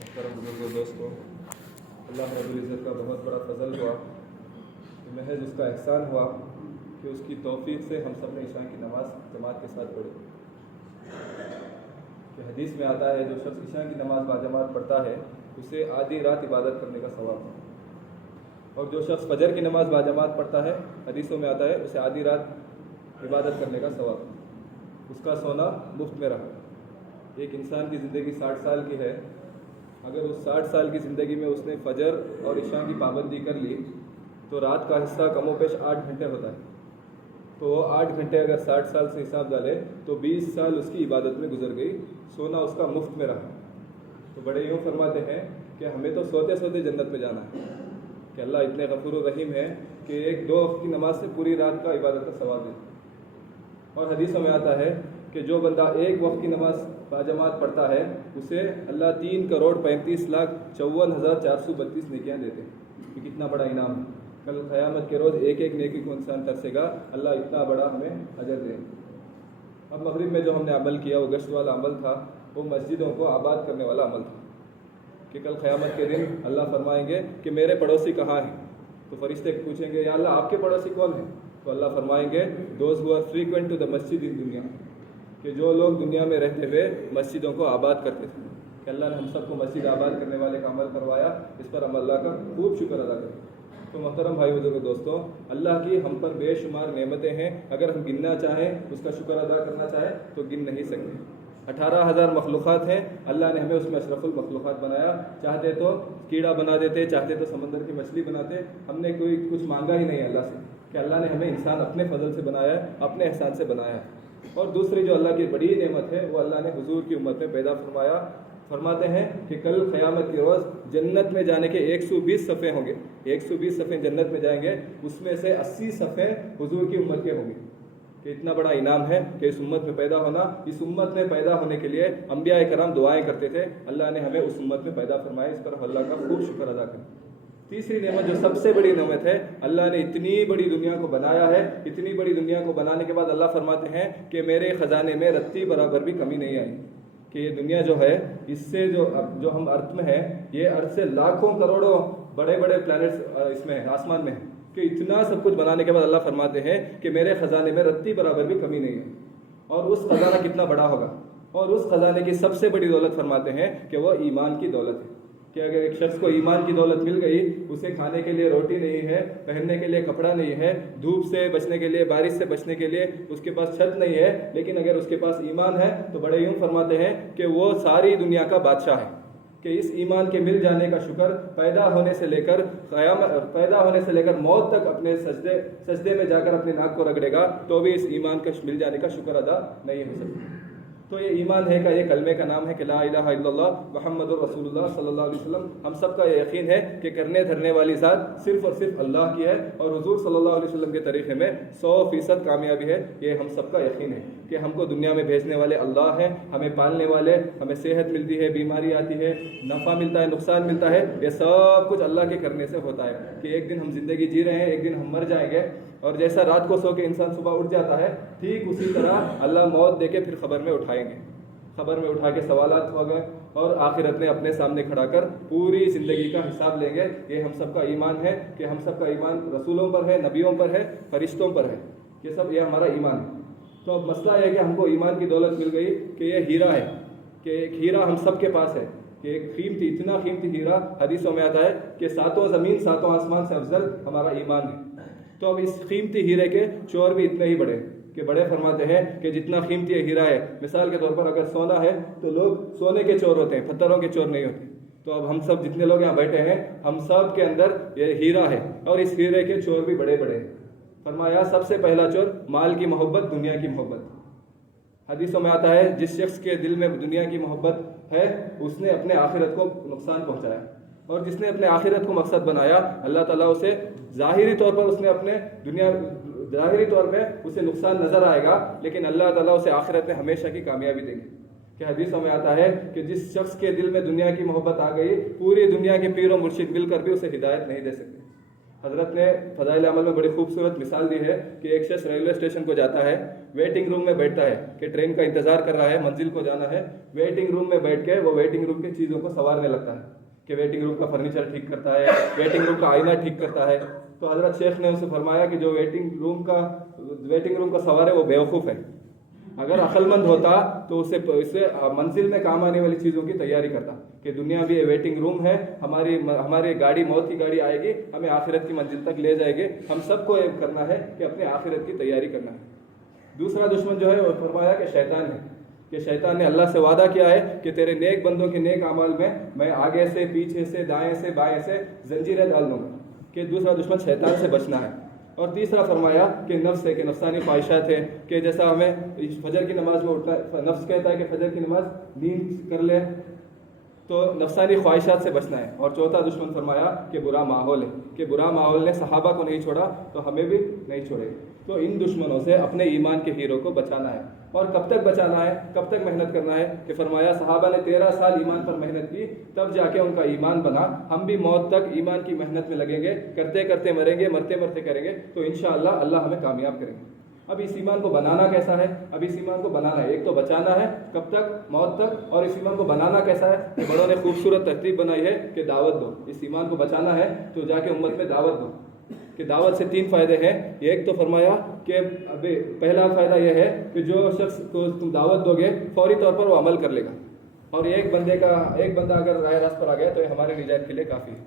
محترم بزرگوں دوستوں، اللہ رب العزت کا بہت بڑا فضل ہوا کہ محض اس کا احسان ہوا کہ اس کی توفیق سے ہم سب نے عشاء کی نماز جماعت کے ساتھ پڑھی. کہ حدیث میں آتا ہے جو شخص عشاء کی نماز باجماعت پڑھتا ہے اسے آدھی رات عبادت کرنے کا ثواب ہے، اور جو شخص فجر کی نماز باجماعت پڑھتا ہے حدیثوں میں آتا ہے اسے آدھی رات عبادت کرنے کا ثواب ہے. اس کا سونا مفت میں رہا. ایک انسان کی زندگی 60 سال کی ہے، اگر اس 60 سال کی زندگی میں اس نے فجر اور عشاء کی پابندی کر لی تو رات کا حصہ کم و بیش 8 گھنٹے ہوتا ہے. تو وہ 8 گھنٹے اگر 60 سال سے حساب ڈالے تو 20 سال اس کی عبادت میں گزر گئی، سونا اس کا مفت میں رہا. تو بڑے یوں فرماتے ہیں کہ ہمیں تو سوتے سوتے جنت میں جانا ہے، کہ اللہ اتنے غفور و رحیم ہے کہ 1-2 وقت کی نماز سے پوری رات کا عبادت کا ثواب دیتا ہے. اور حدیثوں میں آتا ہے کہ جو بندہ 1 وقت کی نماز باجماعت پڑھتا ہے اسے اللہ 3,35,54,432 نیکیاں دیتے ہیں. یہ کتنا بڑا انعام ہے. کل قیامت کے روز ایک ایک نیکی کو انسان ترسے گا، اللہ اتنا بڑا ہمیں اجر دے. اب مغرب میں جو ہم نے عمل کیا وہ گشت والا عمل تھا، وہ مسجدوں کو آباد کرنے والا عمل تھا. کہ کل قیامت کے دن اللہ فرمائیں گے کہ میرے پڑوسی کہاں ہیں؟ تو فرشتے پوچھیں گے یا اللہ آپ کے پڑوسی کون ہیں؟ تو اللہ فرمائیں گے those who are frequent to the مسجد ان دنیا، کہ جو لوگ دنیا میں رہتے ہوئے مسجدوں کو آباد کرتے تھے. کہ اللہ نے ہم سب کو مسجد آباد کرنے والے کا عمل کروایا، اس پر ہم اللہ کا خوب شکر ادا کریں. تو محترم بھائی بزرگ دوستوں، اللہ کی ہم پر بے شمار نعمتیں ہیں، اگر ہم گننا چاہیں اس کا شکر ادا کرنا چاہیں تو گن نہیں سکتے. 18,000 مخلوقات ہیں، اللہ نے ہمیں اس میں اشرف المخلوقات بنایا. چاہتے تو کیڑا بنا دیتے، چاہتے تو سمندر کی مچھلی بناتے. ہم نے کوئی کچھ مانگا ہی نہیں اللہ سے، کہ اللہ نے ہمیں انسان اپنے فضل سے بنایا ہے، اپنے احسان سے بنایا ہے. اور دوسری جو اللہ کی بڑی نعمت ہے وہ اللہ نے حضور کی امت میں پیدا فرمایا. فرماتے ہیں کہ کل قیامت کے روز جنت میں جانے کے 120 صفحے ہوں گے. 120 صفحے جنت میں جائیں گے، اس میں سے 80 صفحے حضور کی امت کے ہوں گے. کہ اتنا بڑا انعام ہے کہ اس امت میں پیدا ہونا. اس امت میں پیدا ہونے کے لیے انبیاء کرام دعائیں کرتے تھے، اللہ نے ہمیں اس امت میں پیدا فرمایا. اس پر اللہ کا خوب شکر ادا کریں. تیسری نعمت جو سب سے بڑی نعمت ہے، اللہ نے اتنی بڑی دنیا کو بنایا ہے. اتنی بڑی دنیا کو بنانے کے بعد اللہ فرماتے ہیں کہ میرے خزانے میں رتی برابر بھی کمی نہیں آئی. کہ یہ دنیا جو ہے اس سے جو ہم ارتھ میں ہے، یہ ارتھ سے لاکھوں کروڑوں بڑے بڑے پلانٹس اس میں ہیں، آسمان میں ہیں. کہ اتنا سب کچھ بنانے کے بعد اللہ فرماتے ہیں کہ میرے خزانے میں رتی برابر بھی کمی نہیں ہے. اور اس خزانہ کتنا بڑا ہوگا. اور اس خزانے کی سب سے بڑی دولت فرماتے ہیں کہ وہ ایمان کی دولت ہے. کہ اگر ایک شخص کو ایمان کی دولت مل گئی، اسے کھانے کے لیے روٹی نہیں ہے، پہننے کے لیے کپڑا نہیں ہے، دھوپ سے بچنے کے لیے، بارش سے بچنے کے لیے اس کے پاس چھت نہیں ہے، لیکن اگر اس کے پاس ایمان ہے تو بڑے یوں فرماتے ہیں کہ وہ ساری دنیا کا بادشاہ ہے. کہ اس ایمان کے مل جانے کا شکر پیدا ہونے سے لے کر موت تک اپنے سجدے میں جا کر اپنے ناک کو رگڑے گا تو بھی اس ایمان کا مل جانے کا شکر ادا نہیں ہو سکتا. تو یہ ایمان ہے کا یہ کلمے کا نام ہے کہ لا الہ الا اللہ محمد الرسول اللہ صلی اللہ علیہ وسلم. ہم سب کا یہ یقین ہے کہ کرنے دھرنے والی ذات صرف اور صرف اللہ کی ہے، اور حضور صلی اللہ علیہ وسلم کے طریقے میں 100% کامیابی ہے. یہ ہم سب کا یقین ہے کہ ہم کو دنیا میں بھیجنے والے اللہ ہیں، ہمیں پالنے والے، ہمیں صحت ملتی ہے، بیماری آتی ہے، نفع ملتا ہے، نقصان ملتا ہے، یہ سب کچھ اللہ کے کرنے سے ہوتا ہے. کہ ایک دن ہم زندگی جی رہے ہیں، ایک دن ہم مر جائیں گے. اور جیسا رات کو سو کے انسان صبح اٹھ جاتا ہے، ٹھیک اسی طرح اللہ موت دے کے پھر خبر میں اٹھائیں گے. خبر میں اٹھا کے سوالات ہو گئے اور آخرت میں اپنے سامنے کھڑا کر پوری زندگی کا حساب لیں گے. یہ ہم سب کا ایمان ہے کہ ہم سب کا ایمان رسولوں پر ہے، نبیوں پر ہے، فرشتوں پر ہے. یہ سب یہ ہمارا ایمان ہے. تو اب مسئلہ یہ ہے کہ ہم کو ایمان کی دولت مل گئی کہ یہ ہیرا ہے، کہ ایک ہیرا ہم سب کے پاس ہے. کہ ایک اتنا قیمتی ہیرا حدیثوں میں آتا ہے کہ 7 زمین 7 آسمان سے افضل ہمارا ایمان ہے. تو اب اس قیمتی ہیرے کے چور بھی اتنے ہی بڑے کہ بڑے فرماتے ہیں کہ جتنا قیمتی ہیرا ہے، مثال کے طور پر اگر سونا ہے تو لوگ سونے کے چور ہوتے ہیں، پتھروں کے چور نہیں ہوتے. تو اب ہم سب جتنے لوگ یہاں بیٹھے ہیں، ہم سب کے اندر یہ ہیرا ہے، اور اس ہیرے کے چور بھی بڑے بڑے ہیں. فرمایا سب سے پہلا چور مال کی محبت، دنیا کی محبت. حدیثوں میں آتا ہے جس شخص کے دل میں دنیا کی محبت ہے اس نے اپنے آخرت کو نقصان پہنچایا. اور جس نے اپنے آخرت کو مقصد بنایا، اللہ تعالیٰ اسے ظاہری طور پر اسے نقصان نظر آئے گا، لیکن اللہ تعالیٰ اسے آخرت میں ہمیشہ کی کامیابی دیں گے. کہ حدیثوں میں آتا ہے کہ جس شخص کے دل میں دنیا کی محبت آ گئی، پوری دنیا کے پیر و مرشد مل کر بھی اسے ہدایت نہیں دے سکتے. حضرت نے فضائل عمل میں بڑی خوبصورت مثال دی ہے کہ ایک شخص ریلوے اسٹیشن کو جاتا ہے، ویٹنگ روم میں بیٹھتا ہے کہ ٹرین کا انتظار کر رہا ہے، منزل کو جانا ہے، ویٹنگ روم میں بیٹھ کے وہ ویٹنگ روم کی چیزوں کو سنوارنے لگتا ہے کہ ویٹنگ روم کا فرنیچر ٹھیک کرتا ہے، ویٹنگ روم کا آئینہ ٹھیک کرتا ہے. تو حضرت شیخ نے اسے فرمایا کہ جو ویٹنگ روم کا سوار ہے وہ بیوقوف ہے. اگر عقل مند ہوتا تو اسے منزل میں کام آنے والی چیزوں کی تیاری کرتا کہ دنیا بھی ویٹنگ روم ہے، ہماری گاڑی موت کی گاڑی آئے گی، ہمیں آخرت کی منزل تک لے جائے گی. ہم سب کو یہ کرنا ہے کہ اپنے آخرت کی تیاری کرنا ہے. دوسرا دشمن جو ہے وہ فرمایا کہ شیطان ہے، کہ شیطان نے اللہ سے وعدہ کیا ہے کہ تیرے نیک بندوں کے نیک اعمال میں آگے سے، پیچھے سے، دائیں سے، بائیں سے زنجیریں ڈال دوں گا. کہ دوسرا دشمن شیطان سے بچنا ہے. اور تیسرا فرمایا کہ نفس ہے، کہ نفسانی خواہشات ہے، کہ جیسا ہمیں فجر کی نماز میں اٹھنا ہے، نفس کہتا ہے کہ فجر کی نماز نیند کر لے، تو نفسانی خواہشات سے بچنا ہے. اور چوتھا دشمن فرمایا کہ برا ماحول ہے، کہ برا ماحول نے صحابہ کو نہیں چھوڑا تو ہمیں بھی نہیں چھوڑے. تو ان دشمنوں سے اپنے ایمان کے ہیرو کو بچانا ہے. اور کب تک بچانا ہے، کب تک محنت کرنا ہے؟ کہ فرمایا صحابہ نے 13 سال ایمان پر محنت کی، تب جا کے ان کا ایمان بنا. ہم بھی موت تک ایمان کی محنت میں لگیں گے، کرتے کرتے مریں گے، مرتے مرتے کریں گے، تو انشاءاللہ اللہ ہمیں کامیاب کریں گے. اب اس ایمان کو بنانا کیسا ہے؟ اب اس ایمان کو بنانا ہے، ایک تو بچانا ہے، کب تک؟ موت تک. اور اس ایمان کو بنانا کیسا ہے؟ بڑوں نے خوبصورت ترتیب بنائی ہے کہ دعوت دو. اس ایمان کو بچانا ہے تو جا کے امت میں دعوت دو. کہ دعوت سے 3 فائدے ہیں. ایک تو فرمایا کہ ابھی پہلا فائدہ یہ ہے کہ جو شخص کو تم دعوت دو گے فوری طور پر وہ عمل کر لے گا. اور ایک بندہ اگر راہ راست پر آ گیا تو یہ ہمارے نجات کے لیے کافی ہے.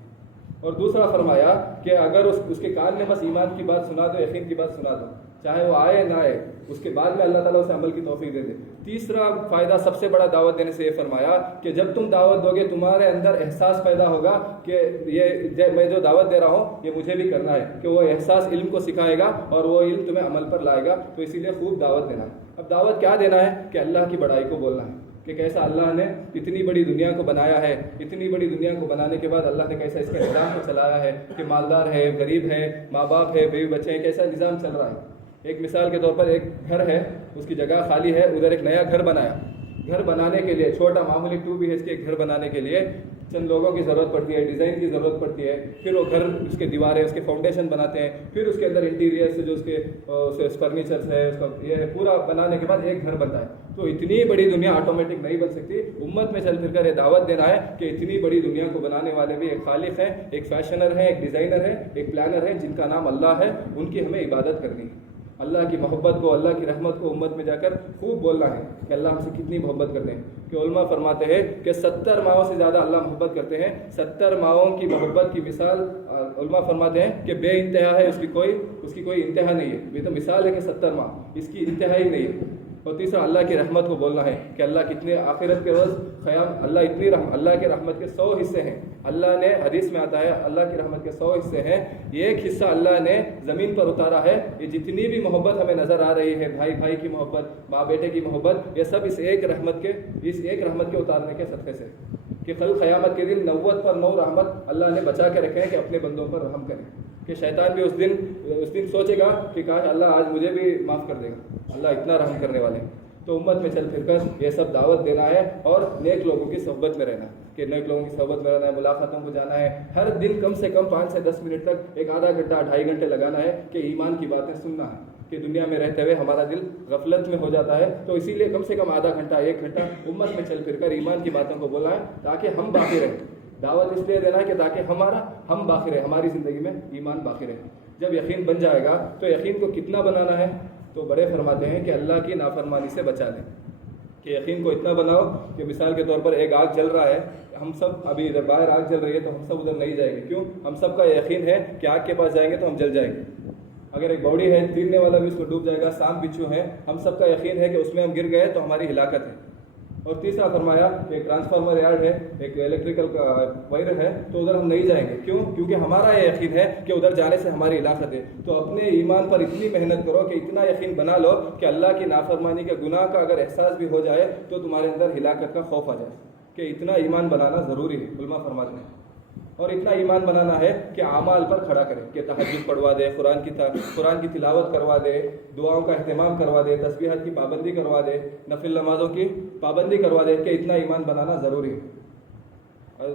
اور دوسرا فرمایا کہ اگر اس کے کان میں بس ایمان کی بات سنا دو، یقین کی بات سنا دو، چاہے وہ آئے نہ آئے، اس کے بعد میں اللہ تعالیٰ اسے عمل کی توفیق دے دے. تیسرا فائدہ سب سے بڑا دعوت دینے سے یہ فرمایا کہ جب تم دعوت دو گے تمہارے اندر احساس پیدا ہوگا کہ یہ میں جو دعوت دے رہا ہوں یہ مجھے بھی کرنا ہے. کہ وہ احساس علم کو سکھائے گا اور وہ علم تمہیں عمل پر لائے گا. تو اسی لیے خوب دعوت دینا ہے. اب دعوت کیا دینا ہے؟ کہ اللہ کی بڑائی کو بولنا ہے، کہ کیسا اللہ نے اتنی بڑی دنیا کو بنایا ہے. اتنی بڑی دنیا کو بنانے کے بعد اللہ نے کیسا اس کے نظام کو چلایا ہے، کہ مالدار ہے، غریب ہے، ماں باپ ہے، بیوی بچے ہیں، کیسا نظام چل رہا ہے. ایک مثال کے طور پر ایک گھر ہے، اس کی جگہ خالی ہے، ادھر ایک نیا گھر بنایا. گھر بنانے کے لیے چھوٹا معمولی 2 BHK گھر بنانے کے لیے چند لوگوں کی ضرورت پڑتی ہے، ڈیزائن کی ضرورت پڑتی ہے. پھر وہ گھر، اس کے دیواریں، اس کے فاؤنڈیشن بناتے ہیں، پھر اس کے اندر انٹیریئر سے جو اس کے فرنیچرس ہے، اس کا یہ پورا بنانے کے بعد ایک گھر بنتا ہے. تو اتنی بڑی دنیا آٹومیٹک نہیں بن سکتی. امت میں چل پھر کر یہ دعوت دینا ہے کہ اتنی بڑی دنیا کو بنانے والے بھی ایک خالق ہیں، ایک فیشنر ہیں، ایک ڈیزائنر ہیں، ایک پلانر ہیں، جن کا نام اللہ ہے. ان کی ہمیں عبادت کرنی ہے. اللہ کی محبت کو، اللہ کی رحمت کو امت میں جا کر خوب بولنا ہے کہ اللہ ہم سے کتنی محبت کرتے ہیں. کہ علماء فرماتے ہیں کہ 70 ماؤں سے زیادہ اللہ محبت کرتے ہیں. 70 ماؤں کی محبت کی مثال علماء فرماتے ہیں کہ بے انتہا ہے، اس کی کوئی انتہا نہیں ہے. یہ تو مثال ہے کہ 70 ماہ، اس کی انتہا ہی نہیں ہے. اور تیسرا اللہ کی رحمت کو بولنا ہے کہ اللہ کتنے آخرت کے روز قیام، اللہ کے رحمت کے 100 حصے ہیں. اللہ نے حدیث میں آتا ہے اللہ کی رحمت کے 100 حصے ہیں. ایک حصہ اللہ نے زمین پر اتارا ہے. یہ جتنی بھی محبت ہمیں نظر آ رہی ہے، بھائی بھائی کی محبت، ماں بیٹے کی محبت، یہ سب اس ایک رحمت کے اتارنے کے صدقے سے. کہ کل قیامت کے دن 90 پر 9 رحمت اللہ نے بچا کے رکھے ہیں کہ اپنے بندوں پر رحم کریں. کہ شیطان بھی اس دن سوچے گا کہ کاش اللہ آج مجھے بھی معاف کر دے گا، اللہ اتنا رحم کرنے والے ہیں. تو امت میں چل پھر کر یہ سب دعوت دینا ہے اور نیک لوگوں کی صحبت میں رہنا ہے. کہ نیک لوگوں کی صحبت میں رہنا ہے، ملاقاتوں کو جانا ہے. ہر دن کم سے کم 5 سے 10 منٹ تک ایک آدھا گھنٹہ 2.5 گھنٹے لگانا ہے کہ ایمان کی باتیں سننا ہے. کہ دنیا میں رہتے ہوئے ہمارا دل غفلت میں ہو جاتا ہے، تو اسی لیے کم سے کم آدھا گھنٹہ 1 گھنٹہ امت میں چل پھر کر ایمان کی باتوں کو بولا ہے تاکہ ہم باقی رہیں. دعوت اس لیے دینا ہے کہ تاکہ ہم باقی رہیں، ہماری زندگی میں ایمان باقی رہے. جب یقین بن جائے گا تو یقین کو کتنا بنانا ہے؟ تو بڑے فرماتے ہیں کہ اللہ کی نافرمانی سے بچا لیں. کہ یقین کو اتنا بناؤ کہ مثال کے طور پر ایک آگ جل رہا ہے، ہم سب ابھی ادھر باہر آگ جل رہی ہے تو ہم سب ادھر نہیں جائیں گے. کیوں؟ ہم سب کا یقین ہے کہ آگ کے پاس جائیں گے تو ہم جل جائیں گے. اگر ایک باؤڑی ہے، تیرنے والا بھی اس میں ڈوب جائے گا، سانپ بچھو ہے، ہم سب کا یقین ہے کہ اس میں ہم گر گئے تو ہماری ہلاکت ہے. اور تیسرا فرمایا کہ ایک ٹرانسفارمر یارڈ ہے، ایک الیکٹریکل کا وائر ہے، تو ادھر ہم نہیں جائیں گے. کیوں؟ کیونکہ ہمارا یہ یقین ہے کہ ادھر جانے سے ہماری ہلاکت ہے. تو اپنے ایمان پر اتنی محنت کرو کہ اتنا یقین بنا لو کہ اللہ کی نافرمانی کے گناہ کا اگر احساس بھی ہو جائے تو تمہارے اندر ہلاکت کا خوف آ جائے. کہ اتنا ایمان بنانا ضروری ہے. علماء فرماتے ہیں اور اتنا ایمان بنانا ہے کہ اعمال پر کھڑا کرے. کہ تہجد پڑھوا دے، قرآن کی تلاوت کروا دے، دعاؤں کا اہتمام کروا دے، تسبیحات کی پابندی کروا دے، نفل نمازوں کی پابندی کروا دے. کہ اتنا ایمان بنانا ضروری ہے،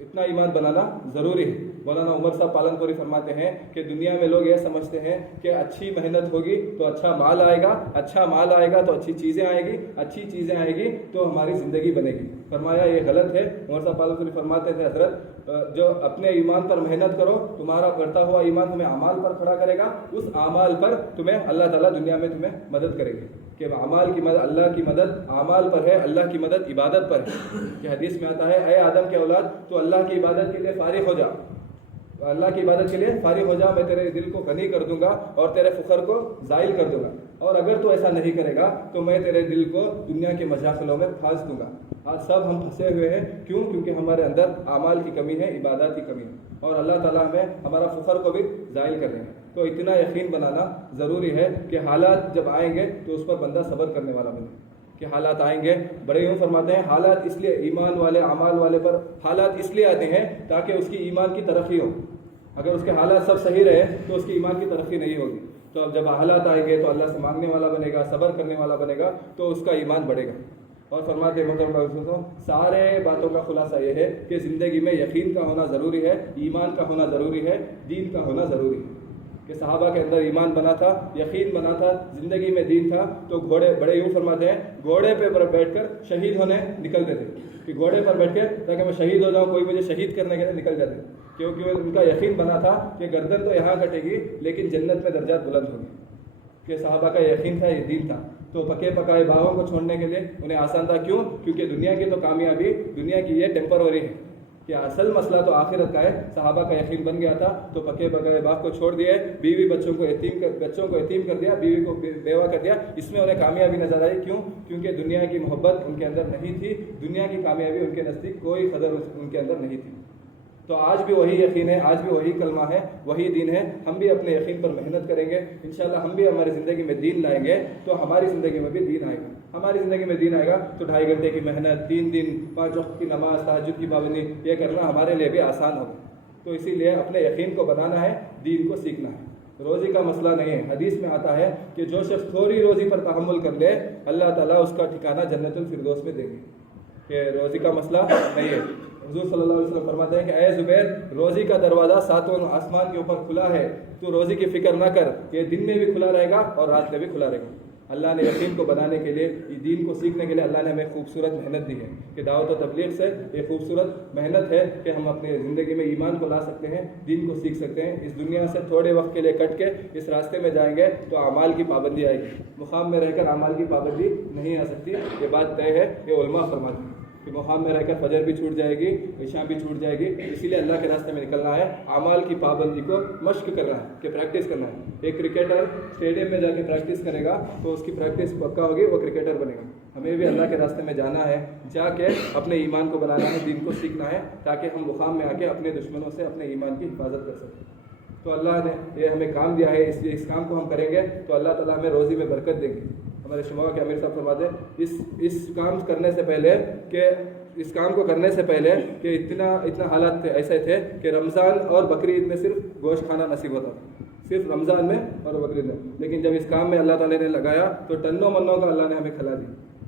اتنا ایمان بنانا ضروری ہے. مولانا عمر صاحب پالنپوری فرماتے ہیں کہ دنیا میں لوگ یہ سمجھتے ہیں کہ اچھی محنت ہوگی تو اچھا مال آئے گا، اچھا مال آئے گا تو اچھی چیزیں آئے گی، اچھی چیزیں آئے گی تو ہماری زندگی بنے گی۔ فرمایا یہ غلط ہے۔ عمر صاحب پالنپوری فرماتے تھے حضرت جو اپنے ایمان پر محنت کرو، تمہارا بڑھتا ہوا ایمان تمہیں اعمال پر کھڑا کرے گا، اس اعمال پر تمہیں اللہ تعالیٰ دنیا میں تمہیں مدد کرے گی۔ کہ اعمال کی مدد، اللہ کی مدد اعمال پر ہے، اللہ کی مدد عبادت پر ہے۔ کہ حدیث میں آتا ہے اے آدم کے اولاد تو اللہ کی عبادت کے لیے فارغ ہو جا، اللہ کی عبادت کے لیے فارغ ہو جا، میں تیرے دل کو غنی کر دوں گا اور تیرے فخر کو زائل کر دوں گا، اور اگر تو ایسا نہیں کرے گا تو میں تیرے دل کو دنیا کے مشاغلوں میں پھانس دوں گا۔ آج سب ہم پھنسے ہوئے ہیں، کیوں؟ کیونکہ ہمارے اندر اعمال کی کمی ہے، عبادات کی کمی ہے، اور اللہ تعالیٰ ہمیں ہمارا فخر کو بھی زائل کر رہے ہیں۔ تو اتنا یقین بنانا ضروری ہے کہ حالات جب آئیں گے تو اس پر بندہ صبر کرنے والا بنے، کہ حالات آئیں گے۔ بڑے یوں فرماتے ہیں حالات اس لیے ایمان والے اعمال والے پر حالات اس لیے آتے ہیں تاکہ اس کی ایمان کی ترقی ہو۔ اگر اس کے حالات سب صحیح رہے تو اس کی ایمان کی ترقی نہیں ہوگی۔ تو اب جب حالات آئیں گے تو اللہ سے مانگنے والا بنے گا، صبر کرنے والا بنے گا، تو اس کا ایمان بڑھے گا۔ اور فرماتے ہیں محترم سارے باتوں کا خلاصہ یہ ہے کہ زندگی میں یقین کا ہونا ضروری ہے، ایمان کا ہونا ضروری ہے، دین کا ہونا ضروری ہے۔ کہ صحابہ کے اندر ایمان بنا تھا، یقین بنا تھا، زندگی میں دین تھا، تو گھوڑے بڑے یوں فرماتے ہیں گھوڑے پہ بیٹھ کر شہید ہونے نکلتے تھے، کہ گھوڑے پر بیٹھ کے تاکہ میں شہید ہو جاؤں، کوئی مجھے شہید کرنے کے لیے نکل جاتے، کیونکہ ان کا یقین بنا تھا کہ گردن تو یہاں کٹے گی لیکن جنت میں درجات بلند ہوں گے۔ کہ صحابہ کا یقین تھا، یہ دین تھا۔ تو پکے پکائے باغوں کو چھوڑنے کے لیے انہیں آسان تھا، کیوں؟ کیونکہ دنیا کی تو کامیابی، دنیا کی یہ ٹیمپروری ہے، کہ اصل مسئلہ تو آخرت کا ہے۔ صحابہ کا یقین بن گیا تھا تو پکے پکائے باغ کو چھوڑ دیے، بیوی بچوں کو یتیم کر دیا، بیوی کو بیوہ کر دیا، اس میں انہیں کامیابی نظر آئی۔ کیوں؟ کیونکہ دنیا کی محبت ان کے اندر نہیں تھی، دنیا کی کامیابی ان کے نزدیک کوئی قدر ان کے اندر نہیں تھی۔ تو آج بھی وہی یقین ہے، آج بھی وہی کلمہ ہے، وہی دین ہے۔ ہم بھی اپنے یقین پر محنت کریں گے، انشاءاللہ ہم بھی ہماری زندگی میں دین لائیں گے تو ہماری زندگی میں بھی دین آئے گا۔ ہماری زندگی میں دین آئے گا تو 2.5 گھنٹے کی محنت، 3 دن 5 وقت کی نماز، تہجد کی پابندی، یہ کرنا ہمارے لیے بھی آسان ہوگا۔ تو اسی لیے اپنے یقین کو بنانا ہے، دین کو سیکھنا ہے۔ روزی کا مسئلہ نہیں ہے، حدیث میں آتا ہے کہ جو شخص تھوڑی روزی پر تحمل کر لے اللہ تعالیٰ اس کا ٹھکانہ جنت الفردوس میں دیں گے۔ کہ روزی کا مسئلہ نہیں ہے۔ حضور صلی اللہ علیہ وسلم فرماتے ہیں کہ اے زبیر، روزی کا دروازہ 7 آسمان کے اوپر کھلا ہے، تو روزی کی فکر نہ کر، یہ دن میں بھی کھلا رہے گا اور رات میں بھی کھلا رہے گا۔ اللہ نے یقین کو بنانے کے لیے، دین کو سیکھنے کے لیے اللہ نے ہمیں خوبصورت محنت دی ہے، کہ دعوت و تبلیغ سے یہ خوبصورت محنت ہے کہ ہم اپنے زندگی میں ایمان کو لا سکتے ہیں، دین کو سیکھ سکتے ہیں۔ اس دنیا سے تھوڑے وقت کے لیے کٹ کے اس راستے میں جائیں گے تو اعمال کی پابندی آئے گی، مقام میں رہ کر اعمال کی پابندی نہیں آ سکتی۔ یہ بات طے ہے، یہ علماء فرماتے ہیں کہ مقام میں رہ کر فجر بھی چھوٹ جائے گی، عشاء بھی چھوٹ جائے گی، اسی لیے اللہ کے راستے میں نکلنا ہے، اعمال کی پابندی کو مشق کرنا ہے، کہ پریکٹس کرنا ہے۔ ایک کرکٹر اسٹیڈیم میں جا کے پریکٹس کرے گا تو اس کی پریکٹس پکا ہوگی، وہ کرکٹر بنے گا۔ ہمیں بھی اللہ کے راستے میں جانا ہے، جا کے اپنے ایمان کو بنانا ہے، دین کو سیکھنا ہے، تاکہ ہم مقام میں آ کے اپنے دشمنوں سے اپنے ایمان کی حفاظت کر سکیں۔ تو اللہ نے یہ ہمیں کام دیا ہے، اس لیے اس کام کو ہم کریں گے تو اللہ تعالیٰ ہمیں روزی میں برکت دیں گے۔ ہمارے شموع کے امیر صاحب فرماتے ہیں اس کام کرنے سے پہلے کہ اس کام کو کرنے سے پہلے کہ اتنا حالات ایسے تھے کہ رمضان اور بقرعید میں صرف گوشت کھانا نصیب ہوتا تھا، صرف رمضان میں اور بقرعید میں، لیکن جب اس کام میں اللہ تعالیٰ نے لگایا تو ٹنوں منوں کا اللہ نے ہمیں کھلا دی۔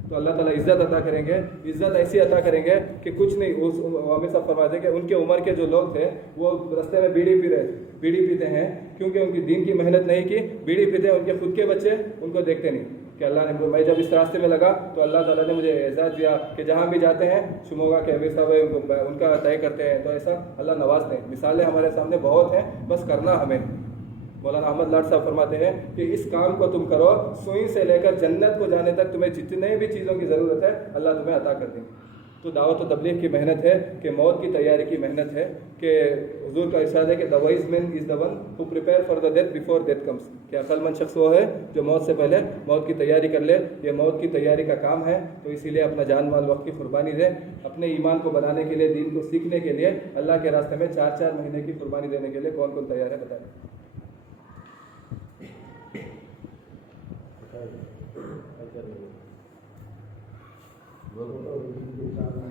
تو اللہ تعالیٰ عزت عطا کریں گے، عزت ایسی عطا کریں گے کہ کچھ نہیں۔ عامر صاحب فرماتے ہیں کہ ان کے عمر کے جو لوگ تھے وہ رستے میں بیڑی پیتے ہیں، کیونکہ ان کی دین کی محنت نہیں کی، بیڑی پیتے ہیں، ان کے خود کے بچے ان کو دیکھتے نہیں۔ کہ اللہ نے، میں جب اس راستے میں لگا تو اللہ تعالیٰ نے مجھے اعزاز دیا کہ جہاں بھی جاتے ہیں شموگا کے امیر صاحب ان کا طے کرتے ہیں، تو ایسا اللہ نوازتے ہیں۔ مثالیں ہمارے سامنے بہت ہیں، بس کرنا ہمیں۔ مولانا احمد لاڈ صاحب فرماتے ہیں کہ اس کام کو تم کرو، سوئی سے لے کر جنت کو جانے تک تمہیں جتنے بھی چیزوں کی ضرورت ہے اللہ تمہیں عطا کر دیں گے۔ تو دعوت و تبلیغ کی محنت ہے، کہ موت کی تیاری کی محنت ہے، کہ حضور کا ارشاد ہے کہ the wise man is the one who prepare for the death before death comes، کہ عقل مند شخص وہ ہے جو موت سے پہلے موت کی تیاری کر لے۔ یہ موت کی تیاری کا کام ہے، تو اسی لیے اپنا جان مال وقت کی قربانی دے، اپنے ایمان کو بنانے کے لیے، دین کو سیکھنے کے لیے اللہ کے راستے میں 4 مہینے کی قربانی دینے کے لیے کون کون تیار ہے بتائیں۔ بہت